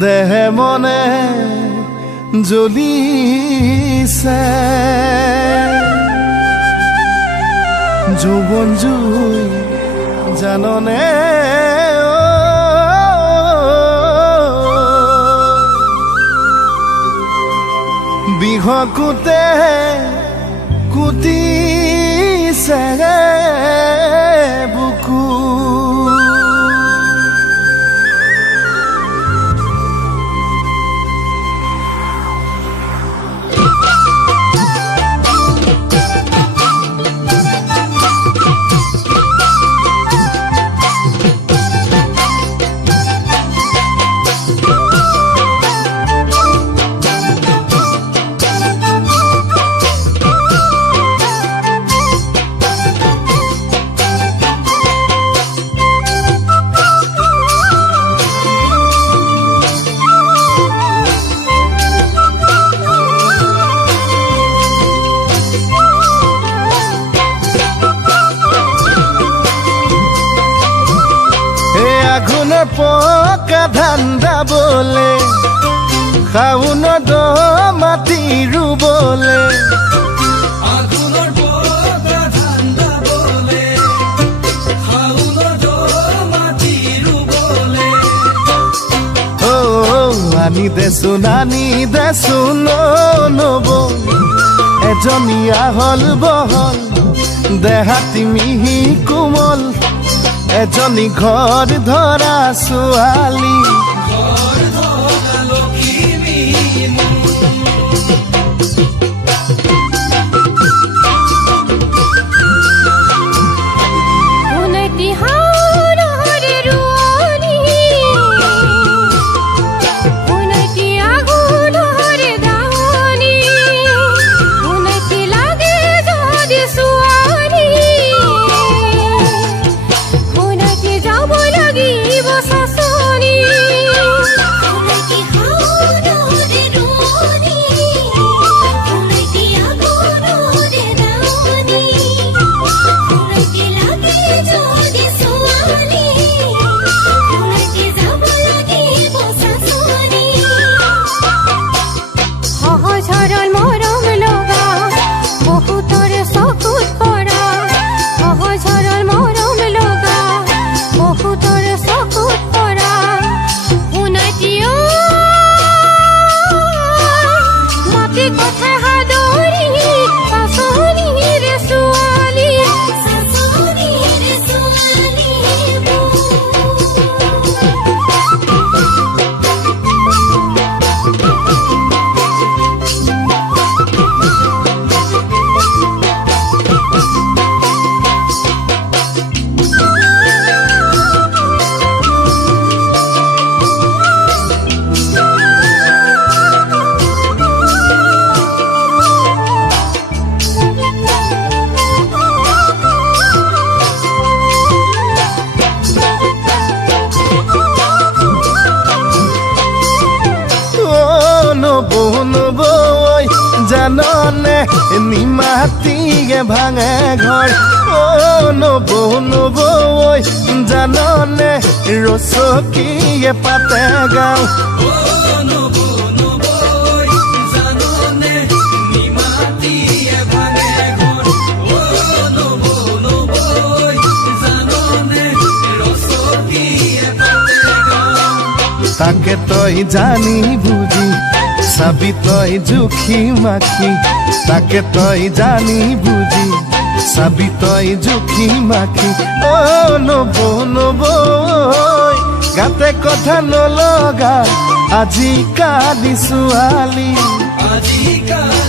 দেহে মনে জ্বলিছে যৌবন জুই জাননে বিহকুতে কুটিছে বুকু পকা ধান্দা বলে খাউন মাটি ৰুবলে আগুনৰ পকা ধান্দা বলে খাউন মাটি ৰুবলে আনি দেচোন নব এজনী আহল বহল দেহাতি মিহি কোমল এজনী ঘৰ ধৰা ছোৱালী ঘৰ ধৰা লখিমী জাননে নিমাতিয়ে ভাঙে ঘৰ নব জাননে ৰচকীয়ে পাতে গাঁও জাননে নিমাতিয়ে ভাঙে ঘৰ জাননে ৰচকীয়ে পাতে গাঁও তাকে তই জানি বুজি চাবি তই জুখি মাখি তাকে তই জানি বুজি চাবি তই জুখি মাখি নব গাতে কথা নলগা আজিকালি ছোৱালী আজিকালি